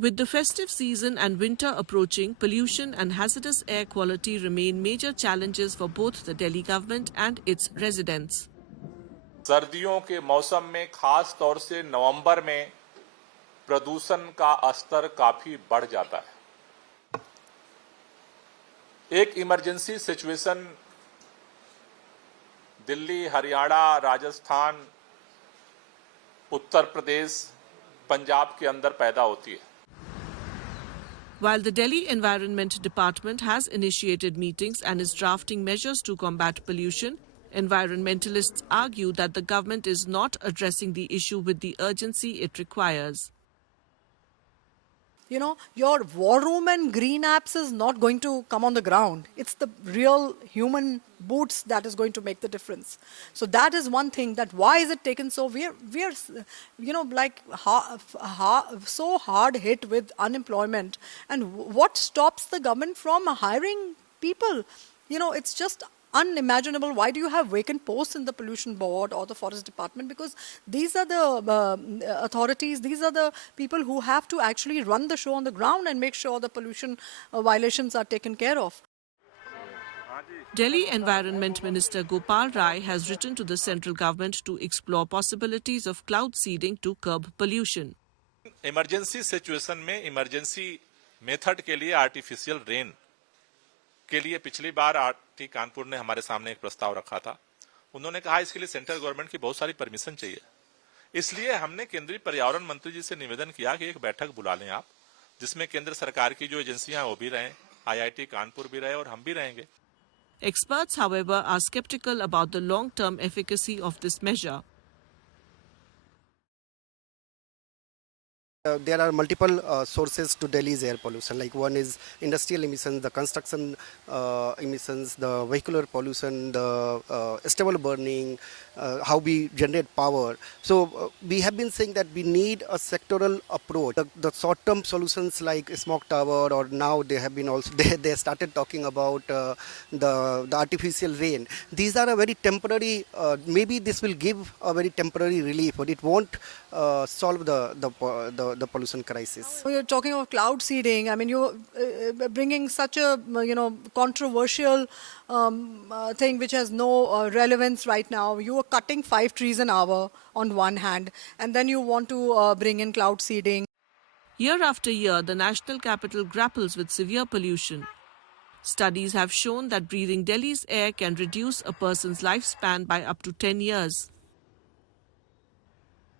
With the festive season and winter approaching, pollution and hazardous air quality remain major challenges for both the Delhi government and its residents. सर्दियों के मौसम में खास तौर से नवंबर में प्रदूषण का स्तर काफी बढ़ जाता है। एक इमरजेंसी सिचुएशन दिल्ली, हरियाणा, राजस्थान, उत्तर प्रदेश, पंजाब के अंदर पैदा होती है। While the Delhi Environment Department has initiated meetings and is drafting measures to combat pollution, environmentalists argue that the government is not addressing the issue with the urgency it requires. You know, your war room and green apps is not going to come on the ground. It's the real human boots that is going to make the difference. So that is one thing, that why is it taken so? We're you know, like so hard hit with unemployment. And what stops the government from hiring people? You know, it's just unimaginable. Why do you have vacant posts in the pollution board or the forest department? Because these are the authorities, these are the people who have to actually run the show on the ground and make sure the pollution violations are taken care of. Delhi Environment Minister Gopal Rai has written to the central government to explore possibilities of cloud seeding to curb pollution. Emergency situation में emergency method के लिए artificial rain के लिए पिछली बार RT Kanpur ने हमारे सामने एक प्रस्ताव रखा था। उन्होंने कहा इसके लिए सेंट्रल गवर्नमेंट की बहुत सारी परमिशन चाहिए। इसलिए हमने केंद्रीय पर्यावरण मंत्री जी से निवेदन किया कि एक बैठक बुला लें आप, जिसमें केंद्र सरकार की जो एजेंसियां वो भी रहें, आईआईटी कानपुर भी रहे और हम भी रहेंगे। Experts, however, are skeptical about the long-term efficacy of this measure. There are multiple sources to Delhi's air pollution. Like one is industrial emissions, the construction emissions, the vehicular pollution, the stubble burning, how we generate power. So we have been saying that we need a sectoral approach. The short-term solutions like smoke tower, or now they have been also they started talking about the artificial rain. These are a very temporary. Maybe this will give a very temporary relief, but it won't solve the pollution crisis. You're talking of cloud seeding. I mean, you're bringing such a controversial thing which has no relevance right now. You are cutting 5 trees an hour on one hand, and then you want to bring in cloud seeding. Year after year, the national capital grapples with severe pollution. Studies have shown that breathing Delhi's air can reduce a person's lifespan by up to 10 years.